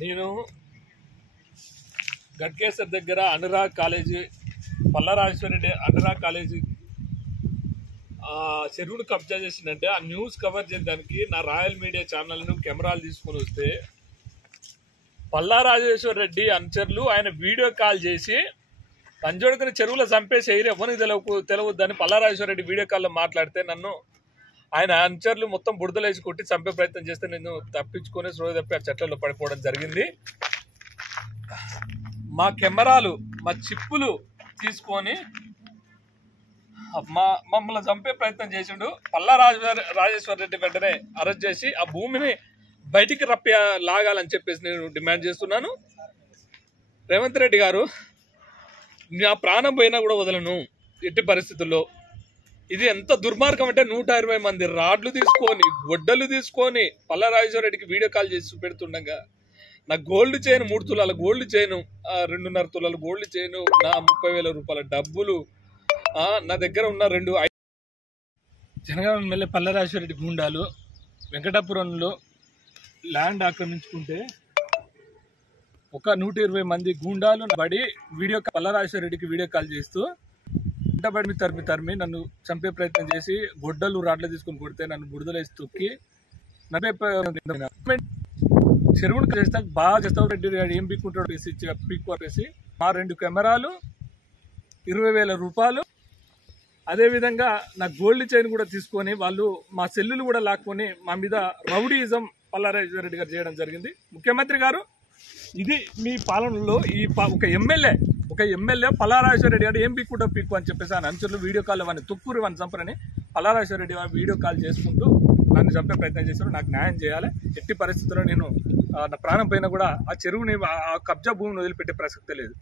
నేను గట్కేసర్ దగ్గర Anurag college Palla Rajeshwar Reddy Anurag college చెరువును కబ్జా చేసిందంటే ఆ న్యూస్ కవర్ చేయడానికి నా రాయల్ మీడియా ఛానల్ను కెమెరాలు తీసుకొని వస్తే పల్లరాజేశ్వరరెడ్డి అనుచరులు ఆయన వీడియో కాల్ చేసి తంజోడుకుని చెరువులో చంపేసి ఎవరికి తెలియవద్దని పల్లరాజేశ్వరరెడ్డి వీడియో కాల్లో మాట్లాడితే నన్ను ఆయన అనుచరులు మొత్తం బుడదలేసి కొట్టి చంపే ప్రయత్నం చేస్తే నేను తప్పించుకొని స్లో తప్పి ఆ చెట్లలో పడిపోవడం జరిగింది. మా కెమెరాలు మా చిప్పులు తీసుకొని మమ్మల్ని చంపే ప్రయత్నం చేసిండు. పల్లరాజేశ్వరరెడ్డి వెంటనే అరెస్ట్ చేసి ఆ భూమిని బయటికి లాగాలని చెప్పేసి నేను డిమాండ్ చేస్తున్నాను. రేవంత్ రెడ్డి గారు, నా ప్రాణం పోయినా కూడా వదలను ఎట్టి పరిస్థితుల్లో. ఇది ఎంత దుర్మార్గం అంటే 120 మంది రాడ్లు తీసుకొని గొడ్డలు తీసుకొని పల్లరాజేశ్వరరెడ్డికి వీడియో కాల్ చేసి పెడుతుండగా నా గోల్డ్ చైన్ 3 తులాల గోల్డ్ చైన్ 2.5 తులాల గోల్డ్ చైన్ నా 30,000 రూపాయల డబ్బులు నా దగ్గర ఉన్న 2 జనగామ ఎమ్మెల్యే పల్లరాజేశ్వరరెడ్డి గూండాలు వెంకటాపురంలో ల్యాండ్ ఆక్రమించుకుంటే ఒక 120 మంది గూండాలు పడి పల్లరాజేశ్వరరెడ్డికి వీడియో కాల్ చేస్తూ వెంటబడి తరిమి నన్ను చంపే ప్రయత్నం చేసి గొడ్డలు రాడ్లు తీసుకొని కొడితే నన్ను బుడదలేసి తొక్కి చెరువును చేస్తా బాగా చేస్తావు రెడ్డి గారు ఏం పీక్కుంటాడు పీక్కొట్టేసి మా 2 కెమెరాలు 20,000 రూపాయలు అదేవిధంగా నా గోల్డ్ చైన్ కూడా తీసుకొని వాళ్ళు మా సెల్లులు కూడా లాక్కొని మా మీద రౌడీయిజం పల్లరాజేశ్వరరెడ్డి గారు చేయడం జరిగింది. ముఖ్యమంత్రి గారు, ఇది మీ పాలనలో ఈ ఒక ఎమ్మెల్యే పల్లరాజేశ్వరరెడ్డి గారు ఏం పీక్కుంటా పీక్కు అని చెప్పేసి ఆయన అనుచరులు వీడియో కాల్ వాడిని తుక్కురు వాడిని చంపరని పల్లరాజేశ్వరరెడ్డి గారు వీడియో కాల్ చేసుకుంటూ నన్ను చంపే ప్రయత్నం చేశారు. నాకు న్యాయం చేయాలి. ఎట్టి పరిస్థితుల్లో నేను నా ప్రాణం పైన కూడా ఆ చెరువుని ఆ కబ్జా భూమిని వదిలిపెట్టే ప్రసక్తే లేదు.